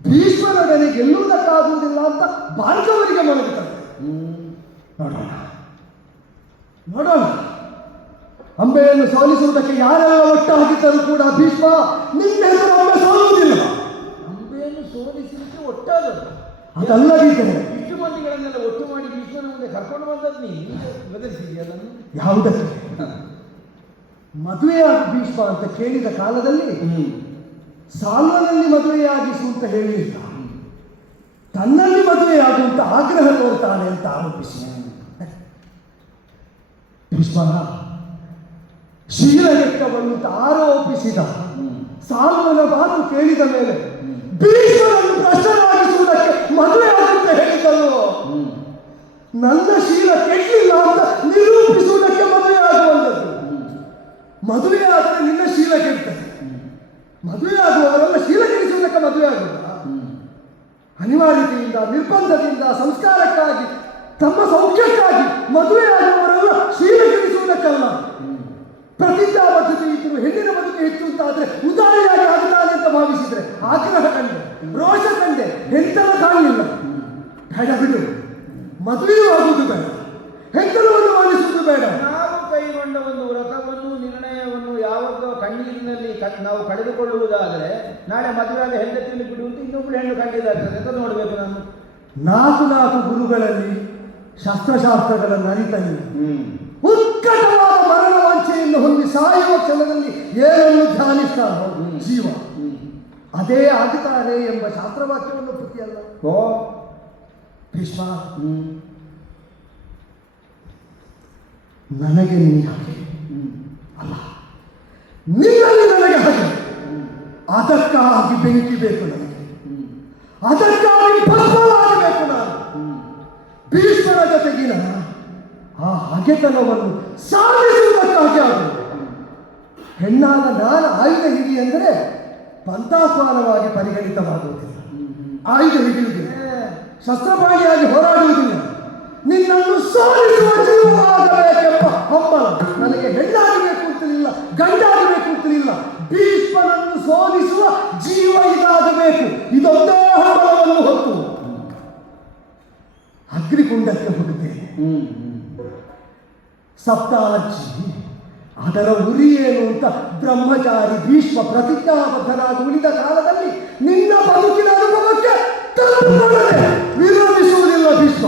ಭೀಷ್ಮನೊಡನೆ ಗೆಲ್ಲುವುದಕ್ಕಾಗುವುದಿಲ್ಲ ಅಂತ ಭಾರ್ಗವರಿಗೆ ಮಲಗುತ್ತದೆ. ನೋಡೋಣ ನೋಡೋಣ, ಅಂಬೆಯನ್ನು ಸೋಲಿಸುವುದಕ್ಕೆ ಯಾರೆಲ್ಲ ಒಟ್ಟಾಗಿದ್ದರೂ ಕೂಡ ಭೀಷ್ಮ ನಿನ್ನ ಹೆಸರು ಅಂಬೆ ಸೋಲುವುದಿಲ್ಲ. ಅಂಬೆಯನ್ನು ಸೋಲಿಸಲಿಕ್ಕೆ ಒಟ್ಟಾಗಲ್ಲ, ಅದಲ್ಲದಿದ್ದರೆ ಇಷ್ಟು ಮಂದಿಗಳನ್ನೆಲ್ಲ ಒಟ್ಟು ಮಾಡಿ ಭೀಷ್ಮನ ಮುಂದೆ ಕರ್ಕೊಂಡು ಬಂದದ್ದು ನೀನು ಬದಲಿಸಿದೆಯಲ್ಲ. ಯಾವುದಕ್ಕೆ ಮದುವೆ ಭೀಷ್ಮ ಅಂತ ಕೇಳಿದ ಕಾಲದಲ್ಲಿ ಸಾಲ್ವನಲ್ಲಿ ಮದುವೆಯಾಗಿಸು ಅಂತ ಹೇಳಿಲ್ಲ, ತನ್ನಲ್ಲಿ ಮದುವೆಯಾಗುವಂತ ಆಗ್ರಹ ತೋರ್ತಾನೆ ಅಂತ ಆರೋಪಿಸಿ ಭೀಷ್ಮ ಶೀಲಗೆಟ್ಟವನು ಅಂತ ಆರೋಪಿಸಿದ. ಸಾಲ್ವನ ಮಾತು ಕೇಳಿದ ಮೇಲೆ ಭೀಷ್ಮನನ್ನು ಭ್ರಷ್ಟರಾಗಿಸುವುದಕ್ಕೆ ಮದುವೆ ಆಗುತ್ತೆ ಹೇಳಿದನು. ನನ್ನ ಶೀಲ ಕೆಟ್ಟಲಿಲ್ಲ ಅಂತ ನಿರೂಪಿಸುವುದಕ್ಕೆ ಮದುವೆ ಆಗುವಂಥದ್ದು. ಮದುವೆ ಆದರೆ ನಿನ್ನ ಶೀಲ ಕೆಡ್ತದೆ. ಮದುವೆ ಆಗುವವರೆಲ್ಲ ಶೀಲ ಕೆಡಿಸುವುದಕ್ಕೆ ಮದುವೆ ಆಗುವುದಿಲ್ಲ. ಅನಿವಾರ್ಯತೆಯಿಂದ, ನಿರ್ಬಂಧದಿಂದ, ಸಂಸ್ಕಾರಕ್ಕಾಗಿ, ತಮ್ಮ ಸೌಖ್ಯಕ್ಕಾಗಿ ಮದುವೆ ಆಗುವವರೆಲ್ಲ ಶೀಲ ಕೆಡಿಸುವುದಕ್ಕಲ್ಲ. ಪ್ರತಿಜ್ಞಾಬದ್ಧತೆ ಇದ್ದರೂ ಹೆಣ್ಣಿನ ಬದುಕು ಹೆಚ್ಚು ಅಂತಾದ್ರೆ ಉದಾರಿಯಾಗಿ ಆಗುತ್ತಾನೆ ಅಂತ ಭಾವಿಸಿದ್ರೆ ಆಗ್ರಹ ಕಂಡೆ, ರೋಷ ಕಂಡೆ, ಹೆಂತನ ಕಾಣಲಿಲ್ಲ. ಬೇಡ ಬಿಡು, ಮದುವೆಯೂ ಆಗುವುದು ಬೇಡ, ಹೆಂತನವನ್ನು ಮಾಡಿಸುವುದು ಬೇಡ. ನಾವು ಕೈಗೊಂಡ ಒಂದು ವ್ರತವನ್ನು, ನಿರ್ಣಯವನ್ನು ಯಾವಾಗ ಕಣ್ಣೀರಿನಲ್ಲಿ ನಾವು ಕಳೆದುಕೊಳ್ಳುವುದಾದರೆ ನಾಳೆ ಮದುವೆಯಾದ ಹೆಂಡತಿಯಲ್ಲಿ ಬಿಡುವಂತ ಇನ್ನೊಬ್ಬಳು ಹೆಣ್ಣು ಕಂಡಿದ್ದಾಗ್ತದೆ ಅಂತ ನೋಡಬೇಕು. ನಾನು ನಾಲ್ಕು ಗುರುಗಳಲ್ಲಿ ಶಸ್ತ್ರಶಾಸ್ತ್ರಗಳನ್ನು ಅರಿತಲ್ಲಿ ಉತ್ಕಟವಾದ ಮರಣ ವಾಂಛೆಯನ್ನು ಹೊಂದಿ ಸಾಯುವ ಕ್ಷಣದಲ್ಲಿ ಏನನ್ನು ಧ್ಯಾನಿಸ್ತಾನೋ ಜೀವ ಅದೇ ಆಗುತ್ತಾರೆ ಎಂಬ ಶಾಸ್ತ್ರವಾಕ್ಯವನ್ನು ಪ್ರತಿಯಲ್ಲ. ಭೀಷ್ಮ, ನನಗೆ ನೀ ಹಾಗೆ ಅಲ್ಲ, ನಿನ್ನಲ್ಲಿ ನನಗೆ ಹಾಗೆ. ಅದಕ್ಕಾಗಿ ಬೆಂಕಿ ಬೇಕು ನನಗೆ, ಅದಕ್ಕಾಗಿ ಭಸ್ಮವಾಗಬೇಕು ನಾನು. ಭೀಷ್ಮನ ಜೊತೆಗಿನ ಆ ಹಗೆತನವನ್ನು ಸಾಧಿಸುವುದಕ್ಕಾಗಿ ಆಗುವುದು. ಹೆಣ್ಣಾದ ನಾನು ಆಯುಧ ಹಿಡಿ ಅಂದರೆ ಪಂಥಾಸ್ವಾನವಾಗಿ ಪರಿಗಣಿತವಾಗುವುದಿಲ್ಲ, ಆಯುಧ ಹಿಡಿಯುವುದಿಲ್ಲ, ಶಸ್ತ್ರಪಾಣಿಯಾಗಿ ಹೋರಾಡುವುದಿಲ್ಲ. ನಿನ್ನನ್ನು ಸೋಲಿಸುವ ಜೀವವಾಗಬೇಕೆಂಬ ಹಂಬಲ ನನಗೆ. ಹೆಣ್ಣಾಗಬೇಕು ಅಂತಲಿಲ್ಲ, ಗಂಡಾಗಬೇಕು ಅಂತಲಿಲ್ಲ, ಭೀಷ್ಮನನ್ನು ಸೋಲಿಸುವ ಜೀವ ಇದಾಗಬೇಕು. ಇದೊಂದೇ ಹಂಬಲವನ್ನು ಹೊತ್ತು ಅಗ್ನಿಕುಂಡಕ್ಕೆ ಹುಡುತ್ತೇನೆ. ಸಪ್ತಾರ್ಚಿ ಅದರ ಉರಿ ಏನು ಅಂತ ಬ್ರಹ್ಮಚಾರಿ ಭೀಷ್ಮ ಪ್ರತಿಜ್ಞಾಬದ್ಧನಾಗಿ ಉಳಿದ ಕಾಲದಲ್ಲಿ ನಿನ್ನ ಬದುಕಿನ ಅನುಭವಕ್ಕೆ ತಲುಪಿಕೊಳ್ಳದೆ ವಿರೋಧಿಸುವುದಿಲ್ಲ ಭೀಷ್ಮ.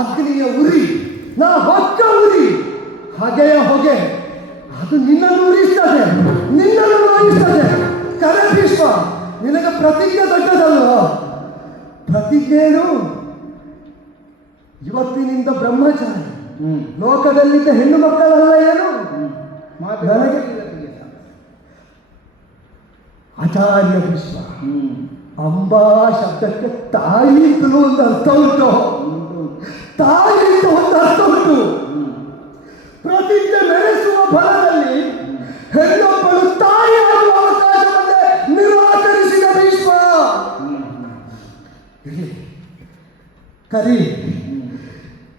ಅಗ್ನಿಯ ಉರಿ, ನಾ ಹೊಕ್ಕ ಉರಿ, ಹಗೆಯ ಹೊಗೆ, ಅದು ನಿನ್ನನ್ನು ಉರಿಸ್ತದೆ, ನಿನ್ನನ್ನು ನೋಯಿಸ್ತದೆ. ಕರೆ ಭೀಷ್ಮ, ನಿನಗೆ ಪ್ರತಿಜ್ಞೆ ದೊಡ್ಡದಲ್ವ? ಪ್ರತಿಜ್ಞೆನು ಇವತ್ತಿನಿಂದ ಬ್ರಹ್ಮಚಾರಿ, ಲೋಕದಲ್ಲಿದ್ದ ಹೆಣ್ಣು ಮಕ್ಕಳಲ್ಲ ಏನು ನನಗೆ ಆಚಾರ್ಯ ಭೀಷ್ಮ. ಅಂಬಾ ಶಬ್ದಕ್ಕೆ ತಾಯಿ ಅಂತ ಒಂದು ಅರ್ಥ ಉಂಟು, ತಾಯಿ ಅಂತ ಒಂದು ಅರ್ಥ ಉಂಟು. ಪ್ರತಿಜ್ಞೆ ನಡೆಸುವ ಫಲದಲ್ಲಿ ಹೆಣ್ಣೊಬ್ಬಳು ತಾಯಿಯಾಗುವ ಅವಕಾಶವನ್ನೇ ನಿರಾಕರಿಸಿದ ಭೀಷ್ಮ. ಕರಿ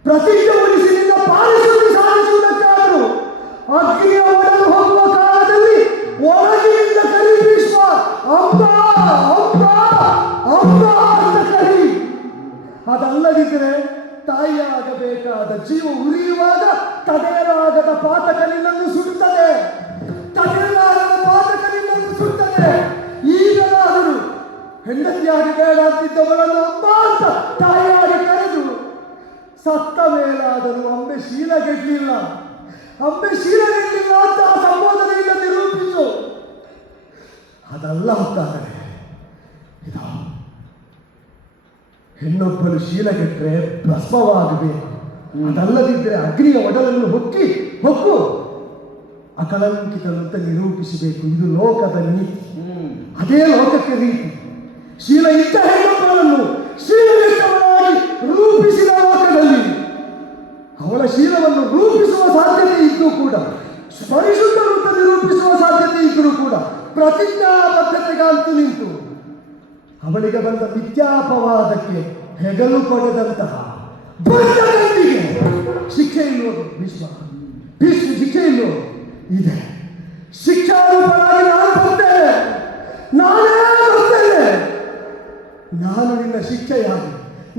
ಪ್ರತಿಜ್ಞೆ ಉಳಿಸಿನಿಂದ ಪಾಲಿಸುವುದು ಸಾಧಿಸುವುದಕ್ಕಾದರೂ ಅಗ್ನಿಯ ಒಡಲು ಹೋಗುವ ಕಾಲದಲ್ಲಿ ಒಳಗಿನಿಂದ ಕರಿ ಭೀಷ್ಮ. ಅಂಬ ಅಂಬ ಅಂಬ ಅಂತ ಕರಿ. ಅದಲ್ಲದಿದ್ದರೆ ತಾಯಿಯಾಗಬೇಕಾದ ಜೀವ ಉರಿಯುವಾಗ ತಡೆಯಲಾಗದ ಪಾತಕ ನಿನ್ನನ್ನು ಸುಡುತ್ತದೆ, ತಡೆಯಲಾಗದ ಪಾತಕ ನಿನ್ನನ್ನು ಸುಡುತ್ತದೆ. ಈಗಲಾದರೂ ಹೆಂಡತಿಯಾಗಿ ಬೇಡ ಅಂತಿದ್ದವಳನ್ನು ಅಂಬ ಅಂತ ತಾಯಿಯಾಗಿ ಕರೆದು ಸತ್ತ ಮೇಲಾದರೂ ಅಂಬೆ ಶೀಲಗೆಡ್ಲಿಲ್ಲ, ಅಂಬೆ ಶೀಲಗೆಡ್ಲಿಲ್ಲ ಅಂತ ಆ ಸಂಬೋಧನೆಯಿಂದ ನಿರೂಪಿಸು. ಅದಲ್ಲ ಅಂತಾರೆ. ಇದು ಹೆಣ್ಣೊಬ್ಬಳು ಶೀಲಗೆಟ್ಟರೆ ಭಸ್ಮವಾಗಬೇಕು, ಅದಲ್ಲದಿದ್ದರೆ ಅಗ್ನಿಯ ಒಡಲನ್ನು ಹೊಕ್ಕು ಅಕಳಂಕಿತನು ಅಂತ ನಿರೂಪಿಸಬೇಕು. ಇದು ಲೋಕದ ನೀತಿ, ಅದೇ ಲೋಕಕ್ಕೆ ರೀತಿ. ಶೀಲ ಇದ್ದ ಹೆಣ್ಣೊಬ್ಬಳನ್ನು ಶೀಲಗೆಟ್ಟವಳಾಗಿ ರೂಪಿಸಿದ ಲೋಕದಲ್ಲಿ ಅವಳ ಶೀಲವನ್ನು ರೂಪಿಸುವ ಸಾಧ್ಯತೆ ಇದ್ದು ಕೂಡ, ಪರಿಶುದ್ಧ ರೂಪ ನಿರೂಪಿಸುವ ಸಾಧ್ಯತೆ ಇದ್ದರೂ ಕೂಡ ಪ್ರತಿಜ್ಞಾಬದ್ಧತೆಗಂತೂ ನಿಂತು ಅವಳಿಗೆ ಬಂದ ಮಿಥ್ಯಾಪವಾದಕ್ಕೆ ಹೆಗಲು ಕೊಡದಂತಹ ಬಂಧಗಳಿಗೆ ಶಿಕ್ಷೆ ಇಲ್ಲೋ ಭೀಷ್ಮ? ಶಿಕ್ಷೆ ಇಲ್ಲೋ? ಇದೆ. ಶಿಕ್ಷಾರೂಪರಾಗಿ ನಾನು ಬರ್ತೇನೆ, ನಾನೇ ಬರ್ತೇನೆ. ನಾನು ನಿನ್ನ ಶಿಕ್ಷೆಯಾಗಿ,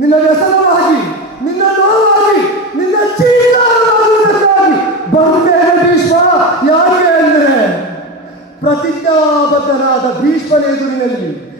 ನಿನ್ನ ವ್ಯಸನವಾಗಿ, ನಿನ್ನ ನೋವಾಗಿ, ನಿನ್ನ ಚೀತಾಗಿ ಬರ್ತೇನೆ ಭೀಷ್ಮ. ಯಾಕೆ ಅಂದ್ರೆ ಪ್ರತಿಜ್ಞಾಬದ್ಧನಾದ ಭೀಷ್ಮನ ಎದುರಿನಲ್ಲಿ